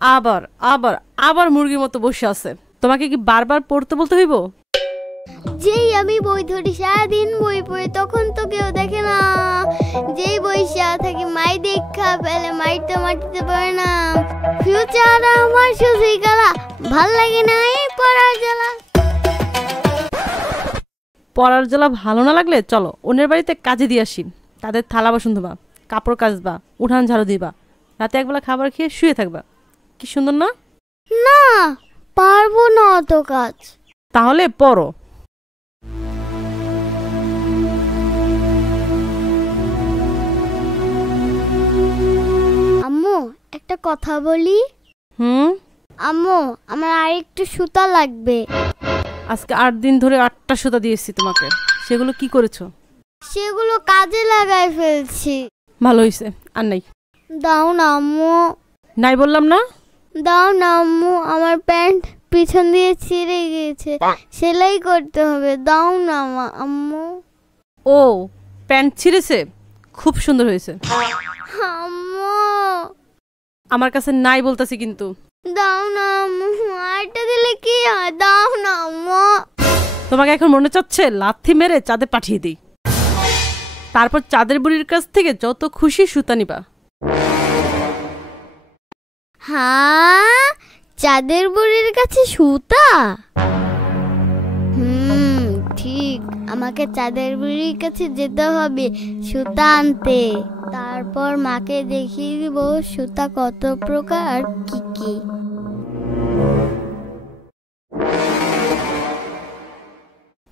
আবার আবার আবার মুরগির মতো বসে আছে। তোমাকে কি বারবার পড়তে বলতে হইব? যেই আমি বই ধরি সারাদিন বই পড়ে তখন তো কেউ দেখে না। যেই বইসা থাকি মাই দেখা ফেলে, মাইটা মাটিতে পড়ে না। ফিউচার আমার সুজি গেলা, ভাল লাগে না এই পড়ার জ্বালা। পড়ার জ্বালা ভালো না লাগলে চলো অন্যের বাড়িতে কাজে দিয়ে আসি। তাদের থালা বাসন ধোবা, কাপড় কাচবা, উঠান ঝাড়ু দিবা, রাতে একবেলা খাবার খেয়ে শুয়ে থাকবা। কি সুন্দর না? না, পারবো না অত কাজ। তাহলে পড়ো। আম্মু একটা কথা বলি। আম্মু আমার আরেকটু সুতা লাগবে। আজকে 8 দিন ধরে 8টা সুতা দিয়েছি তোমাকে, সেগুলো কি করেছো? সেগুলো কাজে লাগাই ফেলছি। ভালো হয়েছে, আর নাই। দাও না আম্মু। নাই বললাম না? দাও না আম্মু, আমার প্যান্ট পিছন দিয়ে ছিঁড়ে গিয়েছে, সেলাই করতে হবে। দাও না আম্মু। ও প্যান্ট ছিঁড়েছে, খুব সুন্দর হয়েছে। আম্মু আমার কাছে নাই বলতেছি কিন্তু। দাও না আম্মু, আরেকটা দিলে কি হয়? দাও না আম্মু। তোমাকে এখন মনে চাচ্ছে লাথি মেরে চাঁদে পাঠিয়ে দিই, তারপর চাঁদের বুড়ির কাছ থেকে যত খুশি সুতা নিবা। হ্যাঁ, চাঁদের বুড়ির কাছে সুতা? ঠিক, আমাকে চাঁদের বুড়ির কাছে যেতে হবে সুতা আনতে। তারপর মাকে দেখিয়ে দিব সুতা কত প্রকার আর কি কি।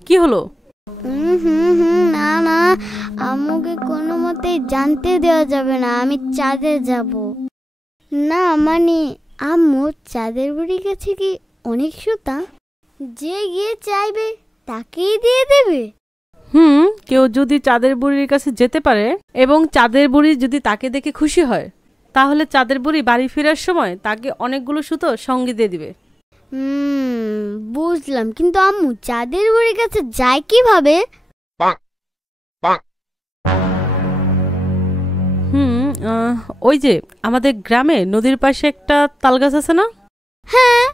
কি হলো? না না, আম্মুকে কোনো মতেই জানতে দেওয়া যাবে না আমি চাঁদে যাব। না মানে আম্মু চাঁদের বুড়ির কাছে কি অনেক সুতা? যে গিয়ে চাইবে তাকেই দিয়ে দেবে? কেউ যদি চাঁদের বুড়ির কাছে যেতে পারে এবং চাঁদের বুড়ি যদি তাকে দেখে খুশি হয়, তাহলে চাঁদের বুড়ি বাড়ি ফেরার সময় তাকে অনেকগুলো সুতো সঙ্গে দিয়ে দিবে। বুঝলাম, কিন্তু আম্মু চাঁদের বুড়ির কাছে যায় কিভাবে? ওই যে আমাদের গ্রামে নদীর পাশে একটা তালগাছ আছে না? হ্যাঁ।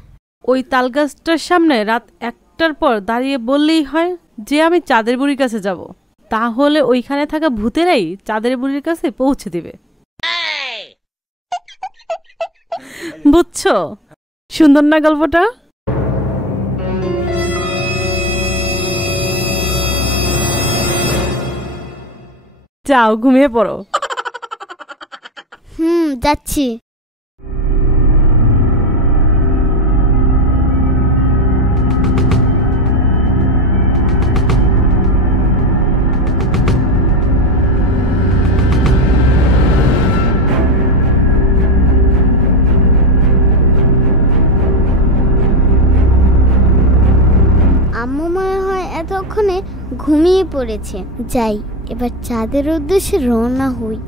ওই তালগাছটার সামনে রাত 1টার পর দাঁড়িয়ে বললেই হয় যে আমি চাঁদের বুড়ির কাছে যাব, তাহলে ওইখানে থাকা ভূতেরাই চাঁদের বুড়ির কাছে পৌঁছে দিবে। বুঝছো? সুন্দর না গল্পটা? যাও ঘুমিয়ে পড়ো। যাচ্ছি। আম্মু মনে হয় এতক্ষণে ঘুমিয়ে পড়েছে। যাই, এবার চাঁদের উদ্দেশ্যে রওনা হই।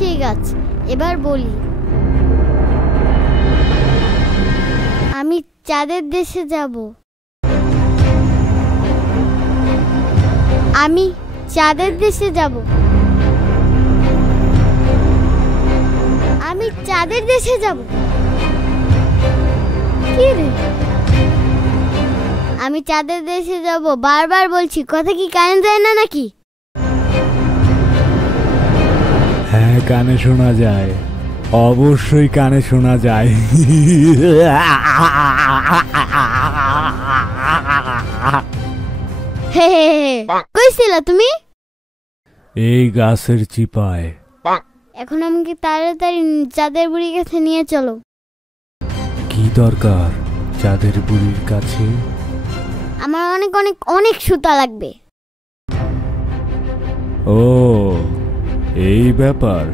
সেই গাছ। এবার বলি, আমি চাঁদের দেশে যাব। আমি চাঁদের দেশে যাব। আমি চাঁদের দেশে যাব। কি রে? আমি চাঁদের দেশে যাব, বারবার বলছি, কথা কি কানে যায় না নাকি? কানে শোনা যায়, অবশ্যই কানে শোনা যায়। হে হে হে, কই ছিলা তুমি? এই গাছের চিপায়। এখন আমাকে তাড়াতাড়ি চাঁদের বুড়ির কাছে নিয়ে চলো। কি দরকার চাঁদের বুড়ির কাছে? আমার অনেক অনেক অনেক সুতা লাগবে। ও, এই ব্যাপার।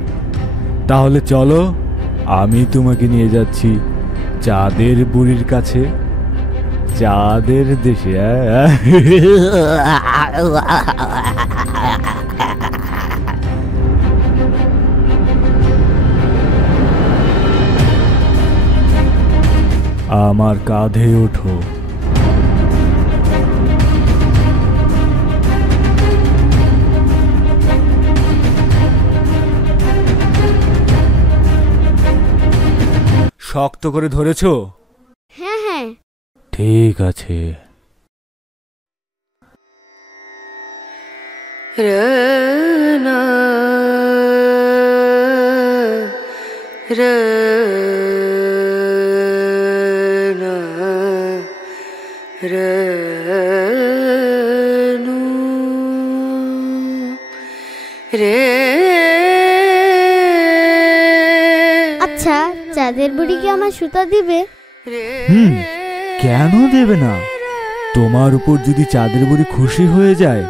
তাহলে চলো, আমি তোমাকে নিয়ে যাচ্ছি চাঁদের বুড়ির কাছে, চাঁদের দেশে। আমার কাঁধে ওঠো। শক্ত করে ধরেছো? হ্যাঁ হ্যাঁ। ঠিক আছে। আচ্ছা, চাঁদের বুড়ি কি আমার সুতা দিবে? কেন দেবে না? তোমার উপর যদি চাঁদের বুড়ি খুশি হয়ে যায়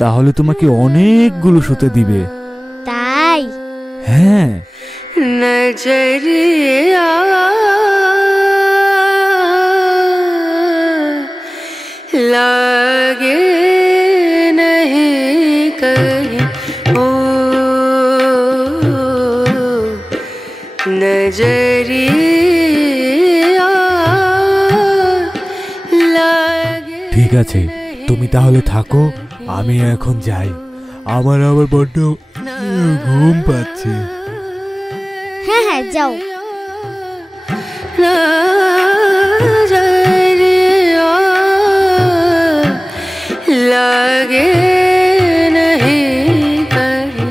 তাহলে তোমাকে অনেকগুলো সুতা দিবে। তাই? হ্যাঁ। नजरिया लागे नहीं कहीं ओ नजरिया लागे। ঠিক আছে, তুমি তাহলে থাকো, আমি এখন যাই। আমার আবার বড্ড ঘুম পাচ্ছে। হ্যাঁ হ্যাঁ, যাও। लागे नहीं कहीं।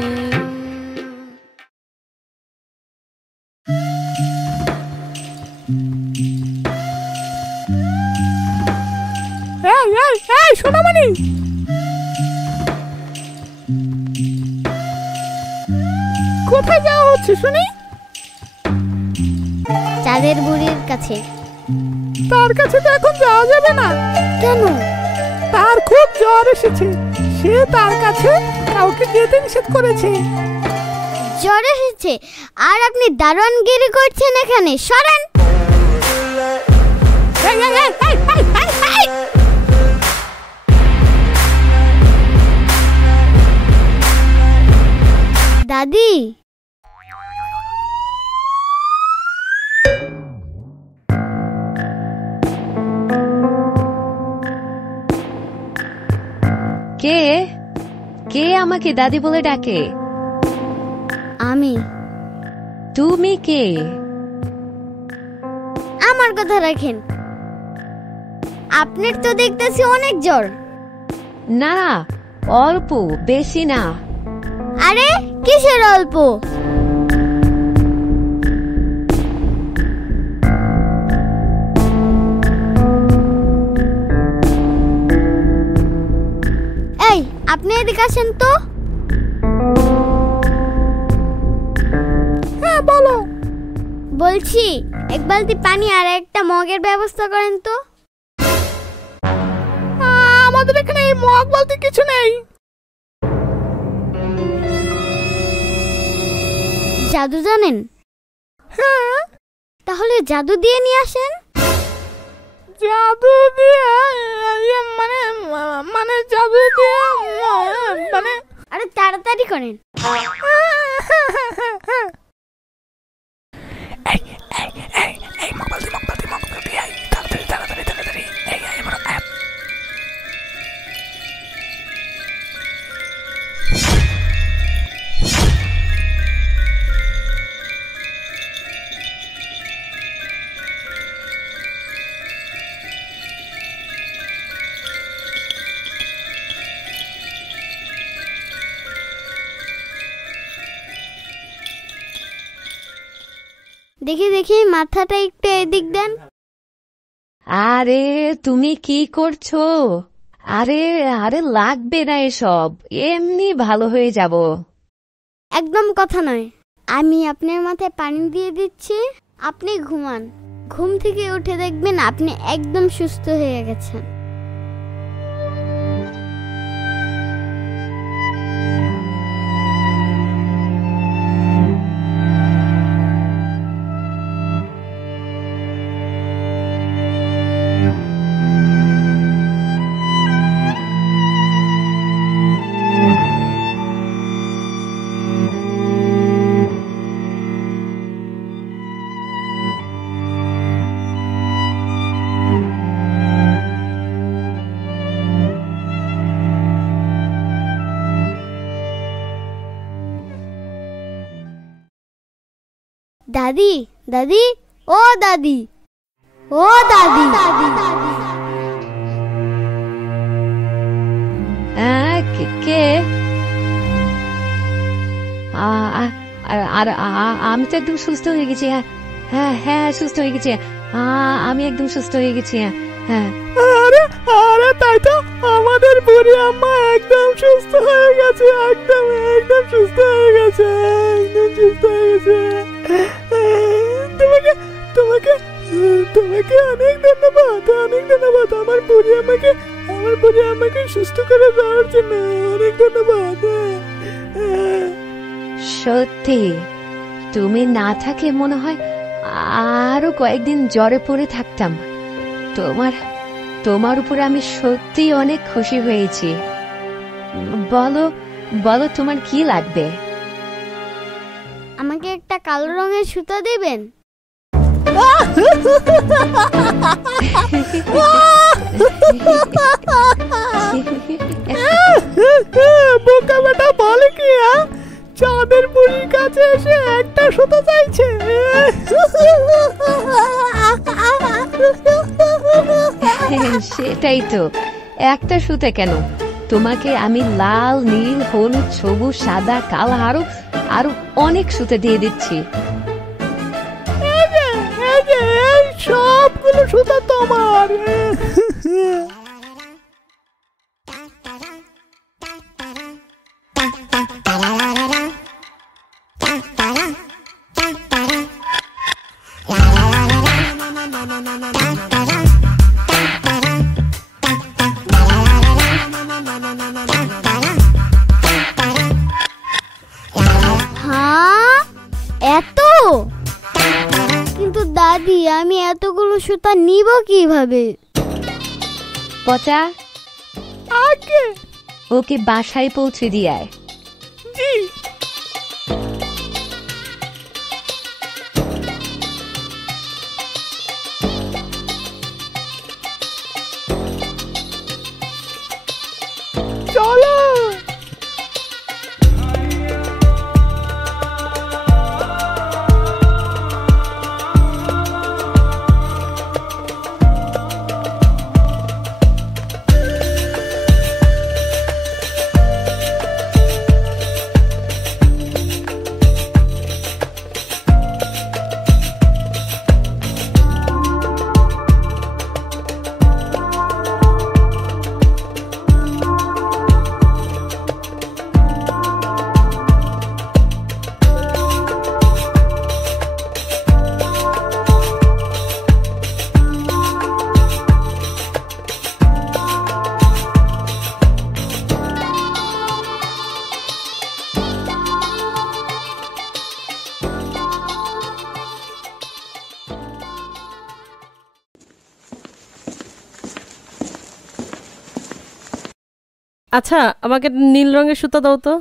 এই সোনামণি, কোথায় যাওয়া হচ্ছে শুনি? চাঁদের বুড়ির কাছে। তার কাছে তো এখন যাওয়া যাবে না। কেন? তার খুব জ্বর এসেছে, সে তার কাছে কাউকে যেতে নিষেধ করেছে। জ্বর এসেছে আর আপনি দারোয়ানগিরি করছেন এখানে? সরেন। দাদি, কে কে আমাকে দাদি বলে ডাকে? আমি। তুমি কে? আমার কথা রাখেন, আপনার তো দেখতেছি অনেক জ্বর। না, অল্প, বেশি না। আরে কিসের অল্প? এই, আপনি এদিকে আসেন তো। হ্যাঁ বলো। বলছি, এক বালতি পানি আর একটা মগের ব্যবস্থা করেন তো। আমাদের এখানে এই মগ বলতে কিছু নেই। জাদু জানেন? হ্যাঁ। তাহলে জাদু দিয়ে নিয়ে আসেন। জাদু দিয়ে? মানে মানে জাদু দিয়ে মানে? আরে তাড়াতাড়ি করেন। দেখি দেখি মাথাটা একটু এদিক দেন। আরে তুমি কি করছো? আরে আরে লাগবে না এসব, এমনি ভালো হয়ে যাব। একদম কথা নয়, আমি আপনার মাথায় পানি দিয়ে দিচ্ছি, আপনি ঘুমান। ঘুম থেকে উঠে দেখবেন আপনি একদম সুস্থ হয়ে গেছেন। দাদি, দাদি, ও দাদি, ও দাদি। কে? আর আমি তো একদম সুস্থ হয়ে গেছি। হ্যাঁ হ্যাঁ সুস্থ হয়ে গেছি, আমি একদম সুস্থ হয়ে গেছি। হ্যাঁ আরে আরে তাই তো, আমাদের বুড়ি আম্মা একদম সুস্থ হয়ে গেছে, একদম একদম সুস্থ হয়ে গেছে, একদম সুস্থ হয়ে গেছে। তোমাকে তোমাকে তোমাকে অনেক ধন্যবাদ, অনেক ধন্যবাদ আমার বুড়ি আমাকে সুস্থ করে দেওয়ার জন্য, অনেক ধন্যবাদ। সত্যি তুমি না থাকে মনে হয় আরো কয়েকদিন জ্বরে পড়ে থাকতাম। তোমার উপরে আমি সত্যি অনেক খুশি হয়েছি। বলো বলো তোমার কি লাগবে? আমাকে একটা কালো রঙের সুতা দিবেন? বোকা বেটা বলে কি, চাঁদের বুড়ির কাছে এসে একটা সুতো চাইছে। সেটাই তো, একটা সুতে কেন, তোমাকে আমি লাল, নীল, হলুদ, সবুজ, সাদা, কালো আরো অনেক সুতে দিয়ে দিচ্ছি। সবগুলো সুতো তোমার। হ্যাঁ, এত? কিন্তু দাদি, আমি এতগুলো সুতা নিব কিভাবে? পচা, আগে ওকে বাসায় পৌঁছে দিয়ে আয়। জি। চলো। আচ্ছা, আমাকে নীল রঙের সুতা দাও তো।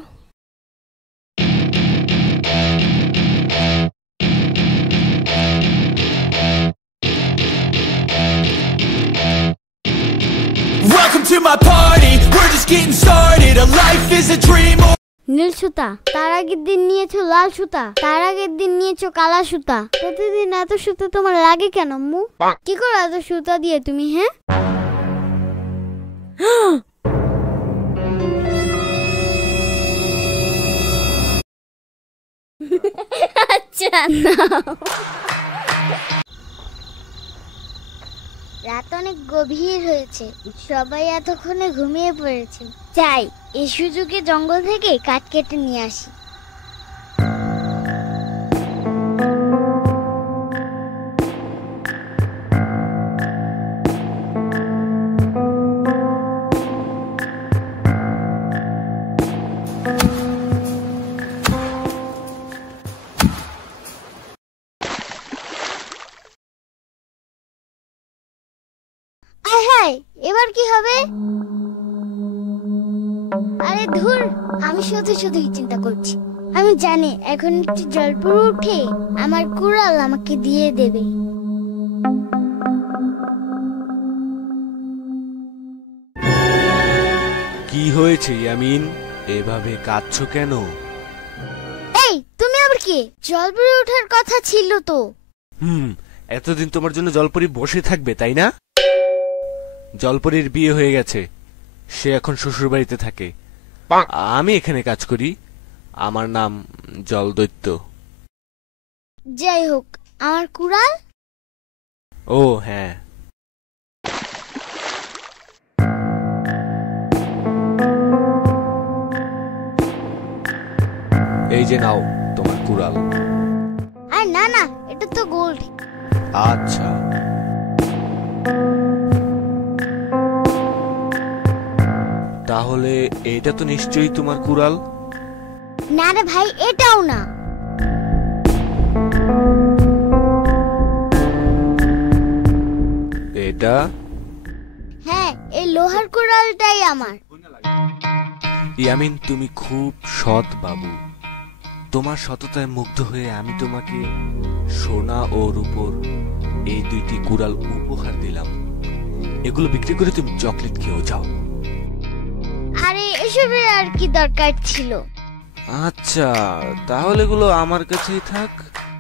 Welcome to my party, we're just getting started. A life is a dream. নীল সুতা, তার আগের দিন নিয়েছো লাল সুতা, তার আগের দিন নিয়েছো কালা সুতা। প্রতিদিন এত সুতা তোমার লাগে কেন আম্মু? কি করো এত সুতা দিয়ে তুমি? হ্যাঁ, আচ্ছা না। রাত অনেক গভীর হয়েছে, সবাই এতক্ষণে ঘুমিয়ে পড়েছে। যাই, এই সুযোগে জঙ্গল থেকে কাঠ কেটে নিয়ে আসি। এবার কি হবে? আরে ধুর, আমি শুধুই চিন্তা করছি। আমি জানি এখন একটু জলপুর উঠে আমার কুড়াল আমাকে দিয়ে দেবে। কি হয়েছে ইয়ামিন, এভাবে কাঁদছো কেন? এই তুমি আবার কি? জলপুরে ওঠার কথা ছিল তো। এতদিন তোমার জন্য জলপরি বসে থাকবে তাই না? জলপরির বিয়ে হয়ে গেছে, সে এখন শ্বশুর বাড়িতে থাকে, আমি এখানে কাজ করি। আমার নাম জলদৈত্য। যাই হোক, আমার কুড়াল? ও হ্যাঁ, এই যে নাও তোমার কুড়াল। আর না না, এটা তো গোল্ড। আচ্ছা, তাহলে এটা তো নিশ্চয়ই তোমার কুড়াল। না রে ভাই, এটাও না। এটা? হ্যাঁ, এই লোহার কুড়ালটাই আমার। ইয়ামিন, তুমি খুব সৎ বাবু। তোমার সততায় মুগ্ধ হয়ে আমি তোমাকে সোনা ও রূপোর এই দুইটি কুড়াল উপহার দিলাম। এগুলো বিক্রি করে তুমি চকলেট খেয়েও যাও। আরে এসবের আর কি দরকার ছিল? আচ্ছা, তাহলে এগুলো আমার কাছেই থাক।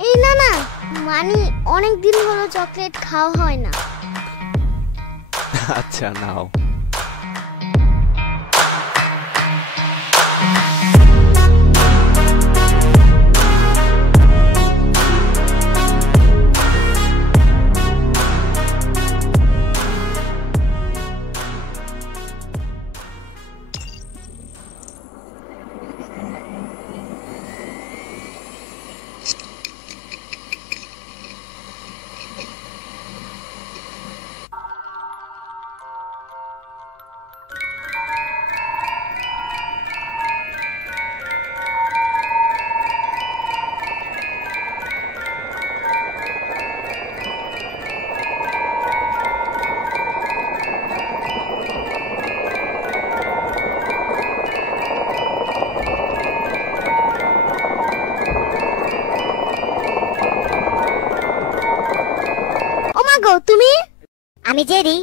এই না না, মানে অনেক দিন হলো চকলেট খাওয়া হয় না। আচ্ছা, নাও। তুমি? আমি জেরি।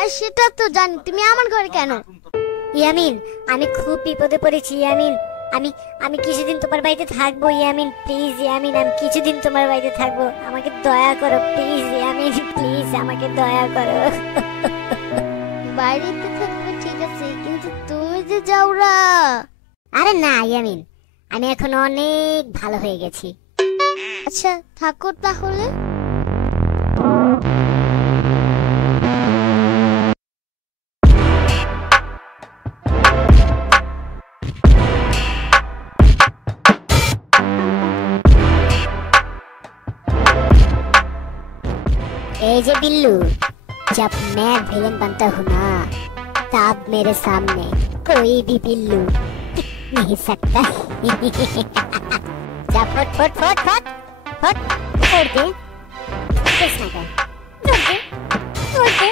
আর সেটা তো জানি, তুমি আমার ঘরে কেন? ইয়ামিন, আমি খুব বিপদে পড়েছি ইয়ামিন। আমি আমি কিছুদিন তোমার বাড়িতে থাকবো ইয়ামিন, প্লিজ ইয়ামিন, আমি কিছুদিন তোমার বাড়িতে থাকবো, আমাকে দয়া করো প্লিজ ইয়ামিন, প্লিজ আমাকে দয়া করো। বাড়িতে থাকবে ঠিক আছে, কিন্তু তুমি যে যাওরা। আরে না ইয়ামিন, আমি এখন অনেক ভালো হয়ে গেছি। আচ্ছা থাকো তাহলে। जे बिल्लू, जब मैं विलेन बनता हूँ ना, तब मेरे सामने कोई भी बिल्लू टिक नहीं सकता। जा फट फट फट फट फट छोड़ दे, कुछ ना कर, छोड़ दे,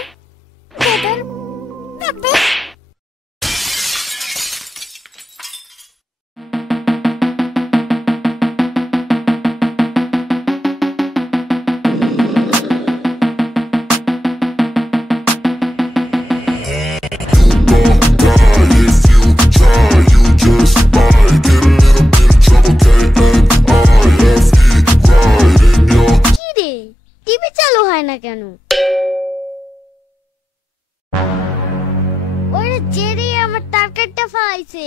না কেন? ওরে জেরি আমার টার্গেটটা ফাইছে।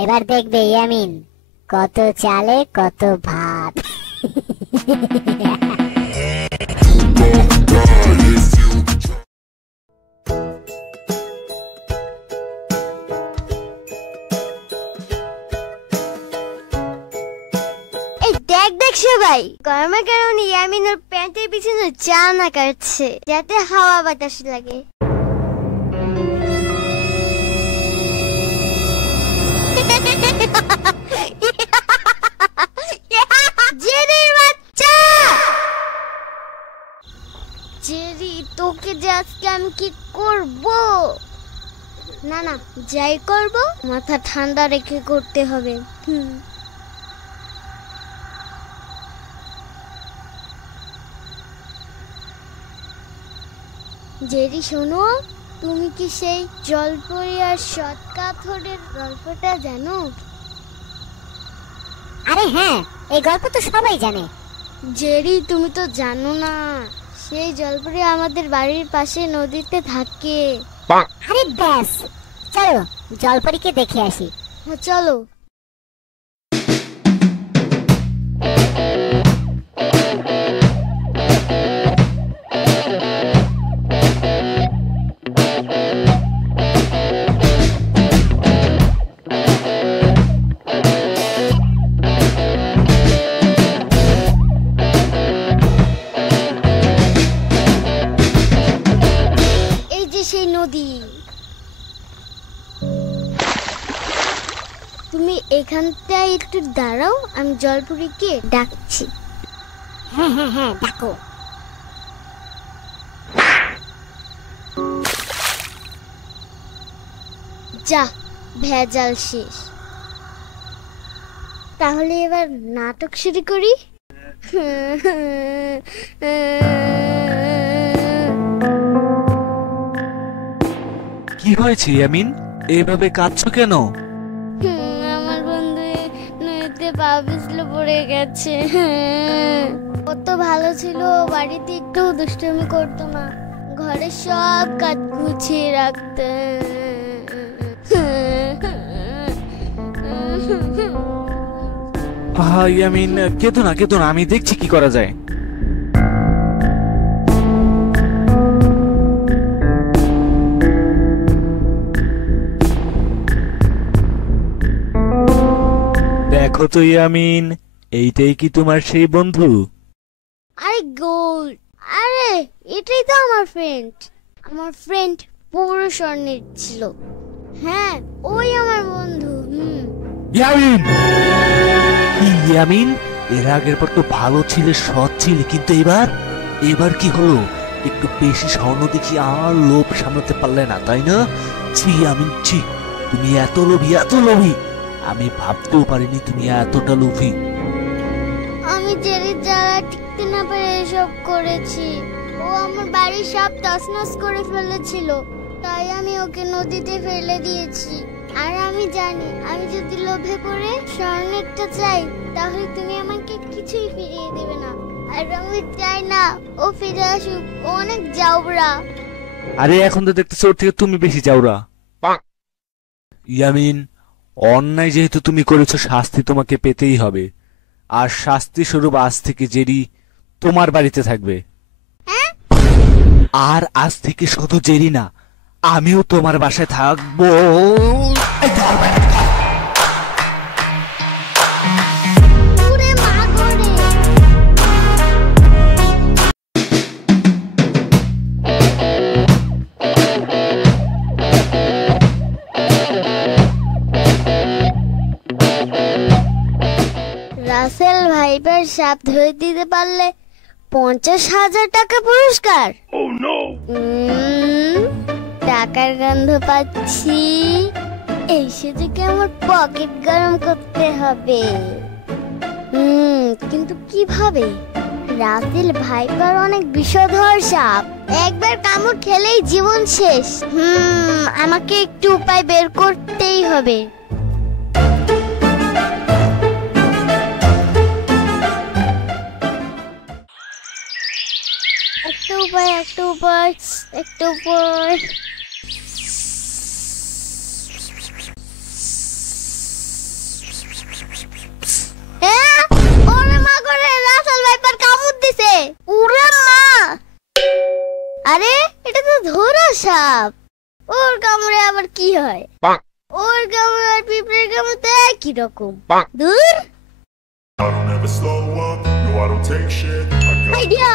এবার দেখবে ইয়ামিন কত চালে কত ভাত। এই দেখ দেখ সবাই, গরমের কারণে ইয়ামিন ওর প্যান্টের পিছনে জানা কাটছে যাতে হাওয়া বাতাস লাগে। জেরির বাচ্চা, জেরি তোকে যে আজকে আমি কি করব? না না, যাই করব মাথা ঠান্ডা রেখে করতে হবে। জেরি শোনো, তুমি কি সেই জলপরি আর সৎকাথরের গল্পটা জানো? আরে হ্যাঁ, এই গল্প তো সবাই জানে। জেরি তুমি তো জানো না, সেই জলপরি আমাদের বাড়ির পাশে নদীতে থাকে। আরে ব্যাস, চলো জলপরীকে দেখে আসি। চলো। তুমি এখানটায় একটু দাঁড়াও, আমি জলপুরীকে ডাকছি। হ্যাঁ হ্যাঁ হ্যাঁ, ডাকো। যা, ভেজাল শেষ। তাহলে এবার নাটক শুরু করি। কি হয়েছে ইয়ামিন, এভাবে কাঁদছো কেন? আমার বন্ধু নদীতে পা পিছলে পড়ে গেছে। কত ভালো ছিল, বাড়িতে একটু দুষ্টুমি করতো না, ঘরে সব কাজ গুছিয়ে রাখতে। ইয়ামিন কেঁদো না কেঁদো না, আমি দেখছি কি করা যায়। দেখো তো ইয়ামিন, এইটাই কি তোমার সেই বন্ধু? আরে গোল, আরে এটাই তো আমার ফ্রেন্ড। আমার ফ্রেন্ড পুরো স্বর্ণের ছিল। হ্যাঁ, ওই আমার বন্ধু। ইয়ামিন, ইয়ামিন এর আগের পর তো ভালো ছিলে, সৎ ছিলে, কিন্তু এবার কি হলো? একটু বেশি স্বর্ণ দেখি আর লোভ সামলাতে পারলে না, তাই না? ছি ইয়ামিন ছি, তুমি এত লোভী, এত লোভী, আমি ভাবতেও পারিনি তুমি এতটা লোভী। আমি জেরির জ্বালা টিকতে না পেরে এসব করেছি। ও আমার বাড়ির সব তছনছ করে ফেলেছিল, তাই আমি ওকে নদীতে ফেলে দিয়েছি। আর আমি জানি, আমি যদি লোভে পড়ে স্বর্ণেরটা চাই, তাহলে তুমি আমাকে কিছুই ফিরিয়ে দেবে না। আর আমি চাই না ও ফিরে আসুক, ও অনেক জাউরা। আরে এখন তো দেখতেছো ওর থেকে তুমি বেশি যাওরা। ইয়ামিন, অন্যায় যেহেতু তুমি করেছো, শাস্তি তোমাকে পেতেই হবে। আর শাস্তি স্বরূপ আজ থেকে জেরি তোমার বাড়িতে থাকবে। আর আজ থেকে শুধু জেরি না, আমিও তোমার বাসায় থাকবো। রাসেল ভাইবার সাপ ধরে দিতে পারলে 50,000 টাকা পুরস্কার। টাকার গন্ধ পাচ্ছি, এই সুযোগে আমার পকেট গরম করতে হবে। কিন্তু কিভাবে? রাসেল ভাইপার অনেক বিষধর সাপ, একবার কামড় খেলেই জীবন শেষ। আমাকে একটু উপায় বের করতেই হবে। একটা উপায়। হয়? ওর কামড় আর পিঁপড়ের কামড় তো একই রকম। দূর। আইডিয়া,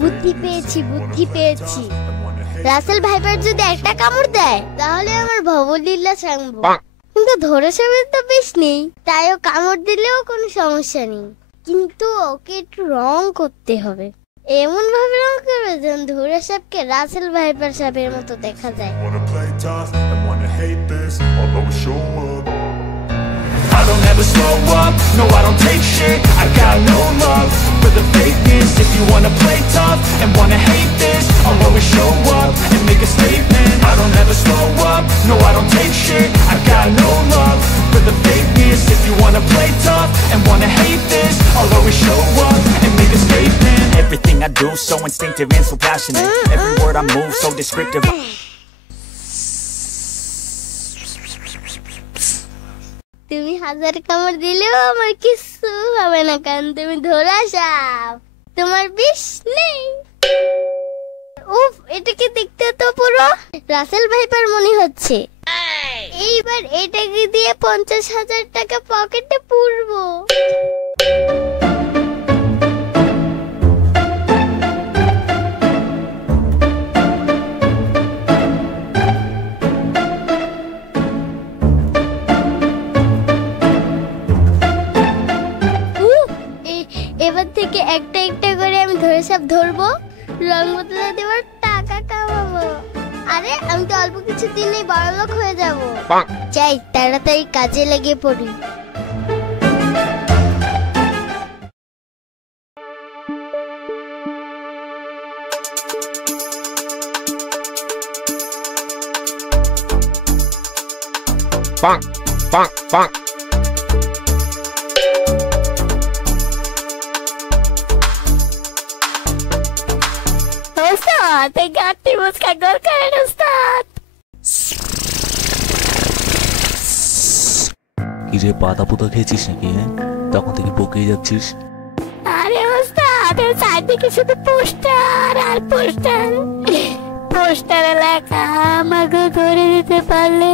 বুদ্ধি পেয়েছি। রাসেল ভাইপার যদি একটা কামড় দেয় তাহলে আমার ভবলীলা সাংব, কিন্তু ধরে সাপের তো বেশ নেই, তাই ও কামড় দিলেও কোনো সমস্যা নেই। কিন্তু ওকে একটু রং করতে হবে, এমন ভাবে রং করবে যেন ধরে সাপকে রাসেল ভাইপার সাপের মতো দেখা যায়। I don't ever slow up, no I don't take shit. I got no love for the fakeness. If you wanna play tough and wanna hate this, I'll always show up and make a statement. I don't ever slow up, no I don't take shit. I got no love for the fakeness. If you wanna play tough and wanna hate this, I'll always show up and make a statement. Everything I do so instinctive and so passionate. Every word I move so descriptive. তুমি 1000 কামড় দিলেও আমার কিছু হবে না, কারণ তুমি ধরা সাপ, তোমার বিষ নেই। উফ, এটাকে দেখতে তো পুরো রাসেল ভাইপার মনে হচ্ছে। এইবার এটাকে দিয়ে 50,000 টাকা পকেটে পুরবো। এবার থেকে একটা একটা করে আমি ধরে সাপ ধরবো, রং বদলে দেবার টাকা কামাবো। আরে আমি তো অল্প কিছু দিনেই বড়লোক হয়ে যাব। চাই তাড়াতাড়ি কাজে লেগে পড়ি। उस्ताद, एक गाठी मुझका गोल करें उस्ताद। কিরে পাতা পুতা খেয়েছিস নাকি? তখন থেকে বকেই যাচ্ছিস। আরে উস্তাদ, চারদিকে শুধু পোস্টার আর পোস্টার। পোস্টারে লেখা আমাকে ধরে দিতে পারলে,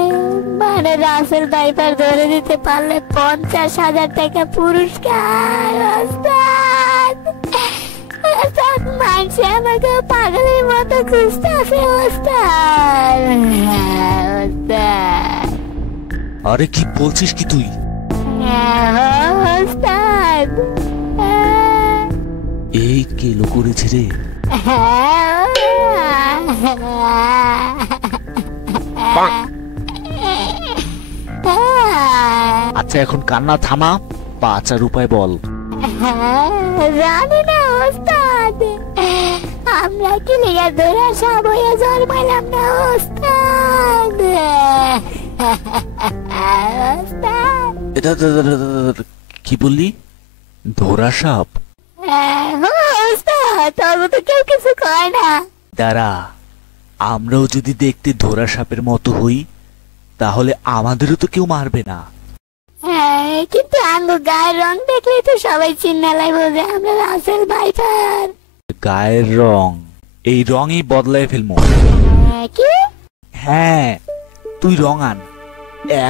মানে রাসেল ভাইপার ধরে দিতে পারলে 50,000 টাকা পুরস্কার। উস্তাদ, উস্তাদ মানছে আমাকে পাগলের মতো খুঁজতেছে উস্তাদ। উস্তাদ, আরে কি বলছিস কি তুই? উস্তাদ, এই কেলো করেছে রে। আচ্ছা এখন কান্না থামা, বাঁচার উপায় বল। জানি না ওস্তাদ, আমরা কি লিগা ধরা সব হয়ে জন্মাইলাম না ওস্তাদ। ওস্তাদ, এটা কি বললি? ধরা সাপ? ওস্তাদ, তবে তো কেউ কিছু কয় না। দাঁড়া, আমরাও যদি দেখতে ধরা সাপের মতো হই তাহলে আমাদেরও তো কেউ মারবে না। কিন্তু আঙ্গো গায়ের রং দেখলে তো সবাই চিন্না লাগবে যে আমরা রাসেল ভাইপার। গায়ের রং, এই রঙই বদলায় ফেলবো। কি? হ্যাঁ, তুই রং আন,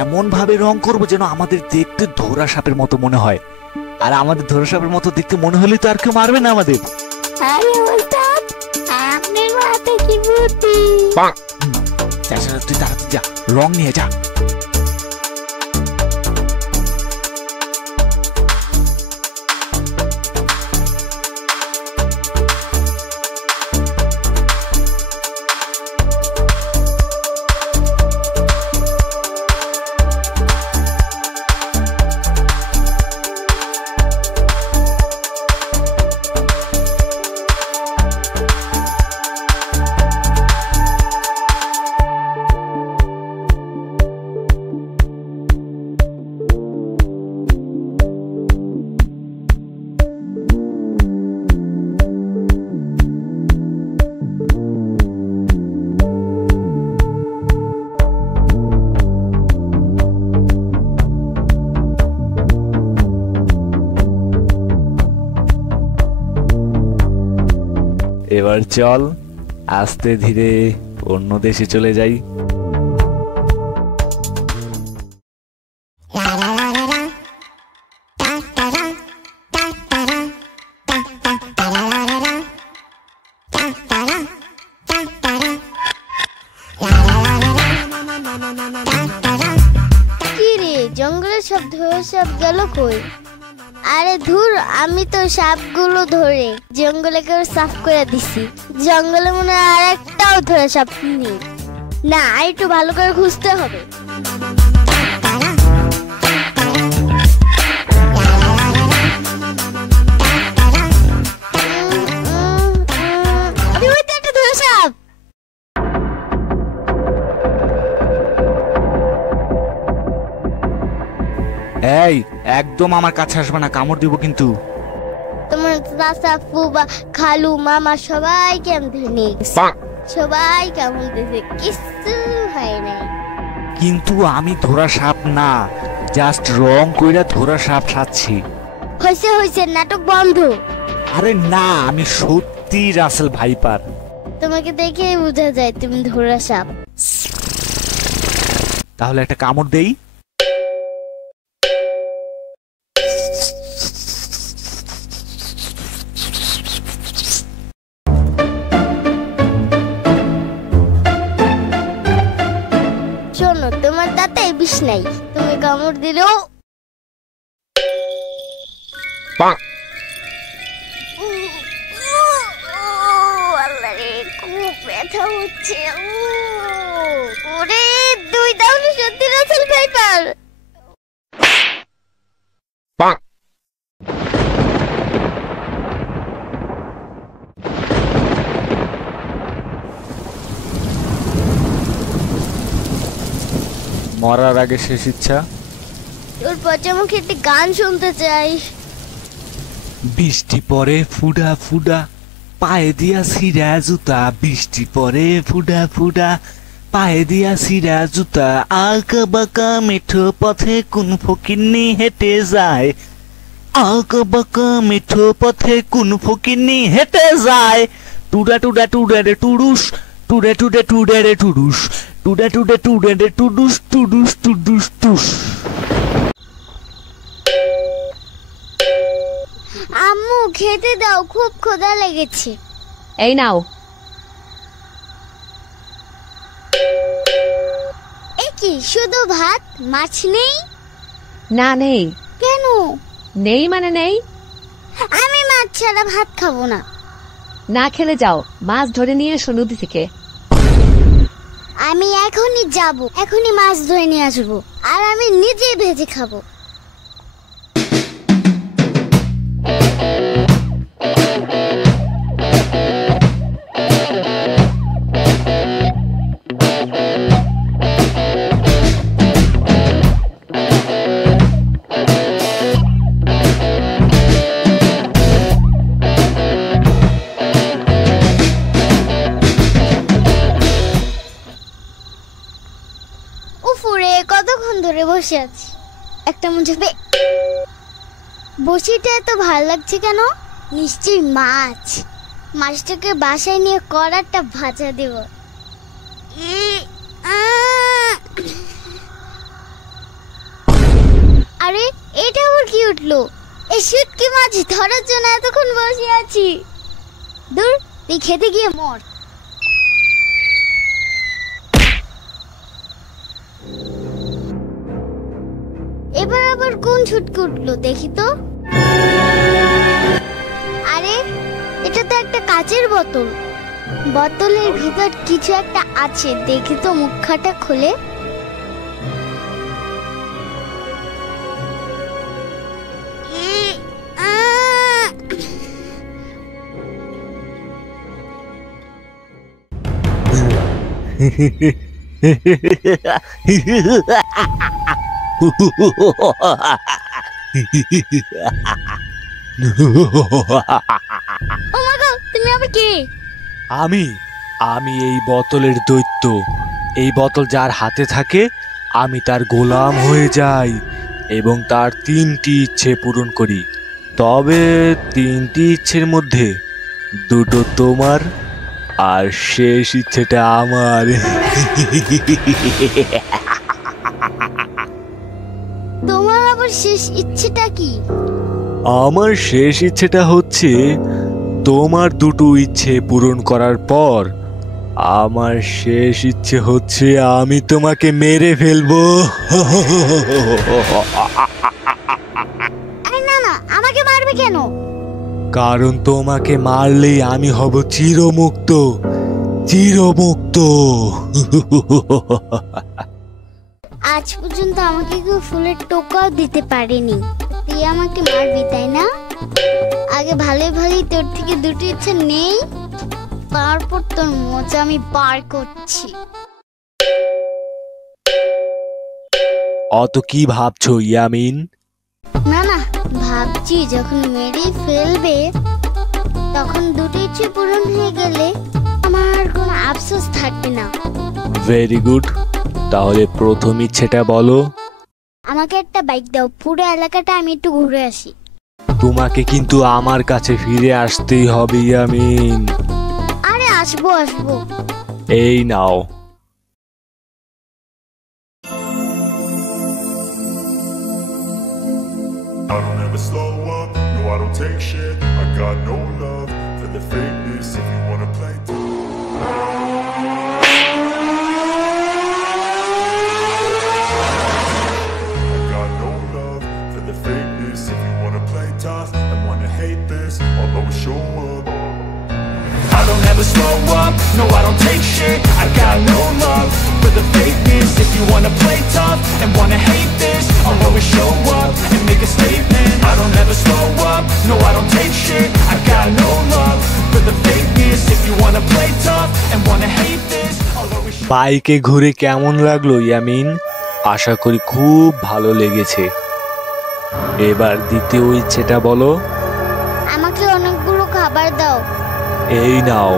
এমন ভাবে রং করবো যেন আমাদের দেখতে ধরা সাপের মতো মনে হয়। আর আমাদের ধরা সাপের মতো দেখতে মনে হলে তো আর কেউ মারবে না আমাদের। আরে ওস্তাদ, আপনার মাথায় কি বুদ্ধি! তুই তাড়াতাড়ি যা, রং নিয়ে যা। এবার চল আস্তে ধীরে অন্য দেশে চলে যাই। জঙ্গলের সব ধরে সাপ গেল কই? আরে ধুর, আমি তো সাপগুলো ধরে জঙ্গলে কেউ সাফ করে দিছি। জঙ্গলে মনে হয় আর একটাও ধরে সাপ নেই। না, একটু ভালো করে খুঁজতে হবে। এই একদম আমার কাছে আসবে না, কামড় দিব কিন্তু। তোমার চাচা ফুবা খালু মামা সবাইকে আমি ধরে নিয়ে গেছি, সবাই কেমন দিয়েছে, কিছু হয় নাই। কিন্তু আমি ধরা সাপ না, জাস্ট রং কইরা ধরা সাপ সাচ্ছি। হয়েছে হয়েছে, নাটক বন্ধ। আরে না, আমি সত্যি রাসেল ভাইপার। তোমাকে দেখেই বোঝা যায় তুমি ধরা সাপ। তাহলে একটা কামড় দেই। শোনো, তোমার দাঁতে বিষ নাই, তুমি কামড় দিলেও খুব ব্যথা হচ্ছে। ওরে দুই তাহলে সত্যি রাসেল ভাইপার। মরার আগে শেষ ইচ্ছা, তোর পচা মুখে একটি গান শুনতে চাই। বৃষ্টি পরে ফুডা ফুডা, পায়ে দিয়া সিরা জুতা। বৃষ্টি পরে ফুডা ফুডা, পায়ে দিয়া সিরা জুতা। আঁকা বাঁকা মেঠো পথে কোন ফকিন্নি হেঁটে যায়। আঁকা বাঁকা মেঠো পথে কোন ফকিন্নি হেঁটে যায়। টুডা টুডা টুডা রে টুডুস, টুডে টুডে টুডে রে টুডুস, টুডে টুডে টুডে রে টুডুস টুডুস টুডুস টুস। আম্মু খেতে দাও, খুব ক্ষুধা লেগেছে। এই নাও। এ কি শুধু ভাত, মাছ নেই? না নেই। কেন? নেই মানে নেই। আমি মাছ ছাড়া ভাত খাবো না। না খেলে যাও, মাছ ধরে নিয়ে এসো নদী থেকে। আমি এখনই যাব, এখনই মাছ ধরে নিয়ে আসবো, আর আমি নিজেই ভেজে খাবো। উফুরে কতক্ষণ ধরে বসে আছি, একটা মুঠো বসিটা এত ভাল লাগছে কেন? নিশ্চয়ই মাছ। মাছটাকে বাসায় নিয়ে কড়াটা ভাজা দেব। আরে এটা আবার কি উঠলো? এই শুটকি মাছ ধরার জন্য এতক্ষণ বসে আছি। দূর, তুই খেতে গিয়ে মর। এবার আবার কোন ছুটকি উঠলো দেখি তো। আরে এটা তো একটা কাচের বোতল। বোতলের ভিতর কিছু একটা আছে, দেখি তো মুখখাটা খুলে। তুমি আবার কে? আমি এই বোতলের দৈত্য। এই বোতল যার হাতে থাকে আমি তার গোলাম হয়ে যাই এবং তার 3টি ইচ্ছে পূরণ করি। তবে 3টি ইচ্ছের মধ্যে 2টো তোমার আর শেষ ইচ্ছেটা আমার। তোমার আবার শেষ ইচ্ছেটা কি? আমার শেষ ইচ্ছেটা হচ্ছে তোমার 2টো ইচ্ছে পূরণ করার পর আমার শেষ ইচ্ছে হচ্ছে আমি তোমাকে মেরে ফেলবো। আরে না না, আমাকে মারবে কেন? কারণ তোমাকে মারলেই আমি হব চিরমুক্ত, চিরমুক্ত। আজ পর্যন্ত আমাকে কেউ ফুলের টোকাও দিতে পারেনি, তুই আমাকে মারবি তাই না? আগে ভালোই ভালোই তোর থেকে দুটো ইচ্ছা নেই, তারপর তোর মজা আমি বার করছি। অত কি ভাবছো ইয়ামিন? না না, ভাবছি যখন মেরে ফেলবে তখন দুটো ইচ্ছে পূরণ হয়ে গেলে আমার কোনো আফসোস থাকবে না। ভেরি গুড, তাহলে প্রথম ইচ্ছেটা বলো। আমাকে একটা বাইক দাও, পুরো এলাকাটা আমি একটু ঘুরে আসি। তোমাকে কিন্তু আমার কাছে ফিরে আসতেই হবে ইয়ামিন। আরে আসবো আসবো। এই নাও। I don't ever slow up, no I don't take shit. I got no love for the fakeness. If you wanna play I got no love for the fakeness. If you wanna play tough and wanna hate this, I'll always show up. I don't ever slow up, no I don't take shit. I got no love for the fakeness. If you wanna play tough and wanna hate this, I'll always show up and make a statement. I don't ever slow up, no I don't take shit. I got no love for the fakeness. If you wanna play tough and wanna hate this, I'll always show up. বাইকে ঘুরে কেমন লাগলো ইয়ামিন? আশা করি খুব ভালো লেগেছে। এবার দ্বিতীয় ইচ্ছেটা বলো। আমাকে অনেকগুলো খাবার দাও। এই নাও।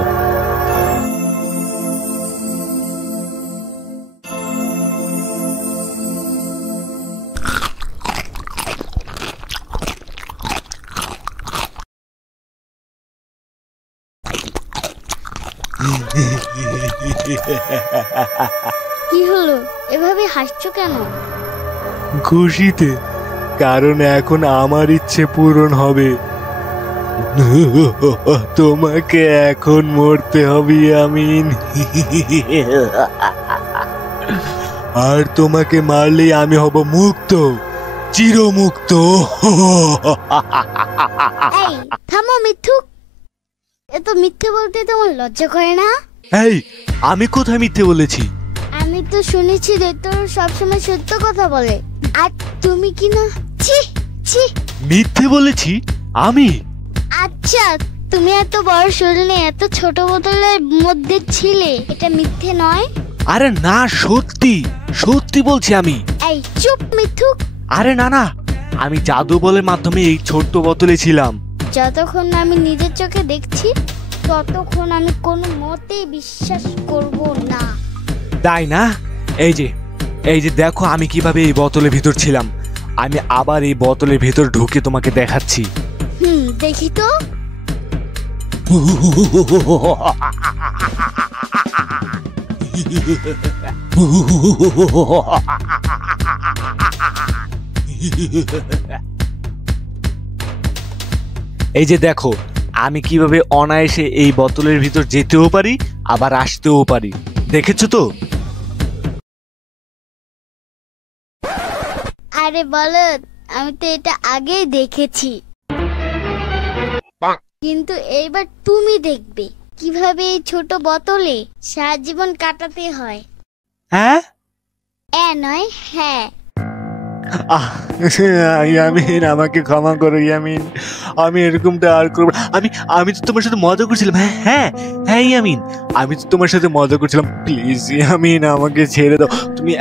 কি হলো, এভাবে হাসছো কেন? খুশিতে, কারণ এখন আমার ইচ্ছে পূরণ হবে। তোমাকে এখন মরতে হবে ইয়ামিন। আর তোমাকে মারলেই আমি হব মুক্ত, চিরমুক্ত। এই থামো মিথ্যুক, এত মিথ্যে বলতে তোমার লজ্জা করে না? এই, আমি কোথায় মিথ্যে বলেছি? আমি তো শুনেছি যে তোর সবসময় সত্য কথা বলে, আর তুমি কি না? ছি ছি। মিথ্যে বলেছি আমি? আচ্ছা, তুমি এত বড় শরীরে এত ছোট বোতলের মধ্যে ছিলে, এটা মিথ্যে নয়? আরে না, সত্যি সত্যি বলছি আমি। এই চুপ মিথ্যুক। আরে না না, আমি জাদু বলের মাধ্যমে এই ছোট্ট বোতলে ছিলাম। যতক্ষণ না আমি নিজের চোখে দেখছি ততক্ষণ আমি কোনো মতেই বিশ্বাস করব না। তাই না? এই যে দেখো আমি কিভাবে এই বোতলের ভিতর ছিলাম। আমি আবার এই বোতলের ভিতর ঢুকে তোমাকে দেখাচ্ছি। দেখি তো। এই যে দেখো আমি কিভাবে অনায়াসে এই বোতলের ভিতর যেতেও পারি আবার আসতেও পারি। দেখেছো তো? আরে বলদ, আমি তো এটা আগেই দেখেছি, কিন্তু এইবার তুমি দেখবে কিভাবে এই ছোট বোতলে সারা জীবন কাটাতে হয়। হ্যাঁ নয় হ্যাঁ। ইয়ামিন, আমাকে ক্ষমা করো ইয়ামিন, আমি এরকমটা আর করবো। আমি তো তোমার সাথে মজা করছিলাম। হ্যাঁ হ্যাঁ ইয়ামিন, আমি তো তোমার সাথে মজা করছিলাম। প্লিজ ইয়ামিন, আমাকে ছেড়ে দাও। তুমি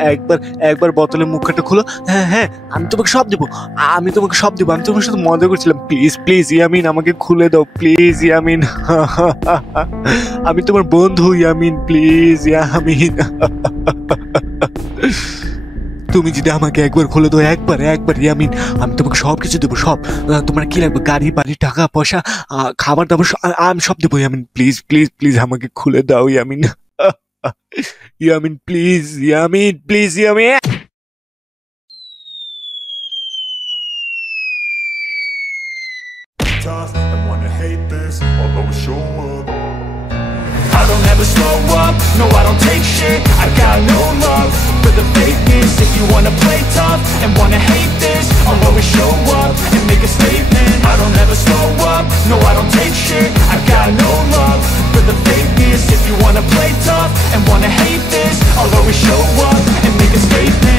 একবার বোতলের মুখটা খোলো। হ্যাঁ হ্যাঁ, আমি তোমাকে সব দেবো, আমি তোমাকে সব দেবো। আমি তোমার সাথে মজা করছিলাম। প্লিজ প্লিজ ইয়ামিন, আমাকে খুলে দাও প্লিজ ইয়ামিন। আমি তোমার বন্ধু ইয়ামিন, প্লিজ ইয়ামিন। তুমি যদি আমাকে একবার খুলে দাও, একবার ইয়ামিন, আমি তোমাকে সব কিছু দেবো। সব, তোমার কি লাগবে, গাড়ি বাড়ি টাকা পয়সা খাবার দাবার আমি সব দেবো ইয়ামিন। প্লিজ প্লিজ প্লিজ আমাকে খুলে দাও Yamin. Yamin please, Yamin please, Yamin. Tough and wanna hate this, I'll always show up. I don't don't ever slow up, no I don't take shit. I got no love for the fakeness. If you wanna play tough and wanna hate this, I'll always show up and make a statement. I don't ever slow up, no I don't take shit. I got no love for the fakeness. If you wanna play tough and wanna hate this, I'll always show up and make a statement.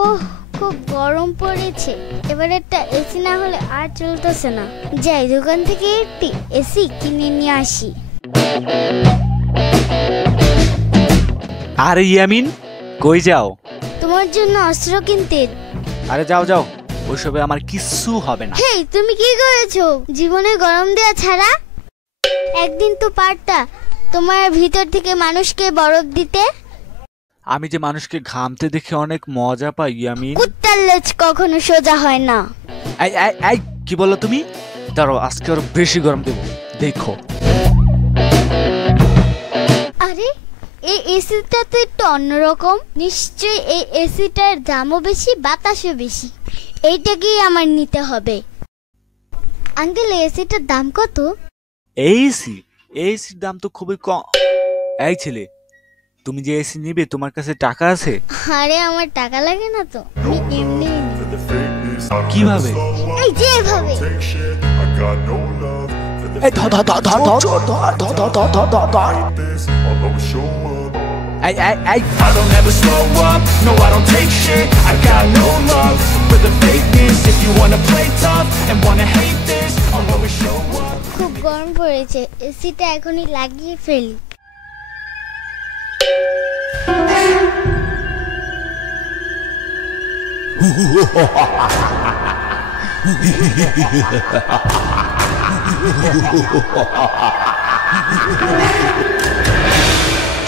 ওহ, খুব গরম পড়েছে। এবার একটা AC না হলে আর চলতেছে না। যাই দোকান থেকে একটি এসি কিনে নিয়ে আসি। আরে ইয়ামিন, কই যাও? তোমার জন্য অস্ত্র কিনতে। আরে যাও যাও, ওইসবে আমার কিচ্ছু হবে না। হেই, তুমি কি করেছো? জীবনে গরম দেয়া ছাড়া একদিন তো পারতা তোমার ভিতর থেকে মানুষকে বরফ দিতে। আমি যে মানুষকে ঘামতে দেখে অনেক মজা পাই ইয়ামিন। কুত্তার লেজ কখনো সোজা হয় না। এই এই এই, কি বলো তুমি? দাঁড়াও, আজকে আরো বেশি গরম দেবো, দেখো। আরে, এই এসিটা তো একটু অন্যরকম। নিশ্চয়ই এই এসিটার দামও বেশি, বাতাসও বেশি। এইটাকেই আমার নিতে হবে। আঙ্কেল, এসিটার দাম কত? এসির দাম তো খুবই কম। এই ছেলে, তুমি যে এসি নিবে, তোমার কাছে টাকা আছে? আরে, আমার টাকা লাগে না তো, আমি এমনি। কিভাবে? এই যে এভাবে। এই ধর ধর ধর ধর ধর ধর ধর ধর ধর ধর ধর। এই এই এই, I don't ever slow up, no I don't take shit. I got no love for the fakeness. If you wanna play tough and wanna hate this, I'll always show up. খুব গরম পড়েছে, এসিটা এখনই লাগিয়ে ফেলি।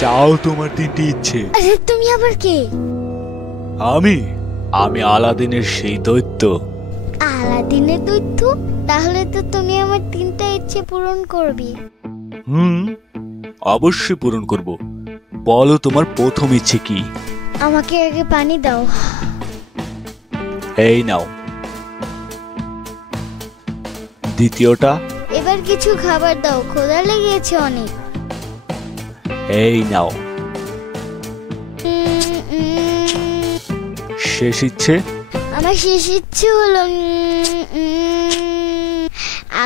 চাও তোমার তিনটি ইচ্ছে? আরে, তুমি আবার কে? আমি আলাদিনের সেই দৈত্য। আলাদিনের দৈত্য? তাহলে তো তুমি আমার তিনটা ইচ্ছে পূরণ করবে। অবশ্যই পূরণ করব। বলো তোমার প্রথম ইচ্ছে কি? আমাকে আগে পানি দাও। এই নাও। দ্বিতীয়টা? এবার কিছু খাবার দাও, ক্ষুধা লেগেছে অনেক। এই নাও। শেষ ইচ্ছে? আমার শেষ ইচ্ছে হলো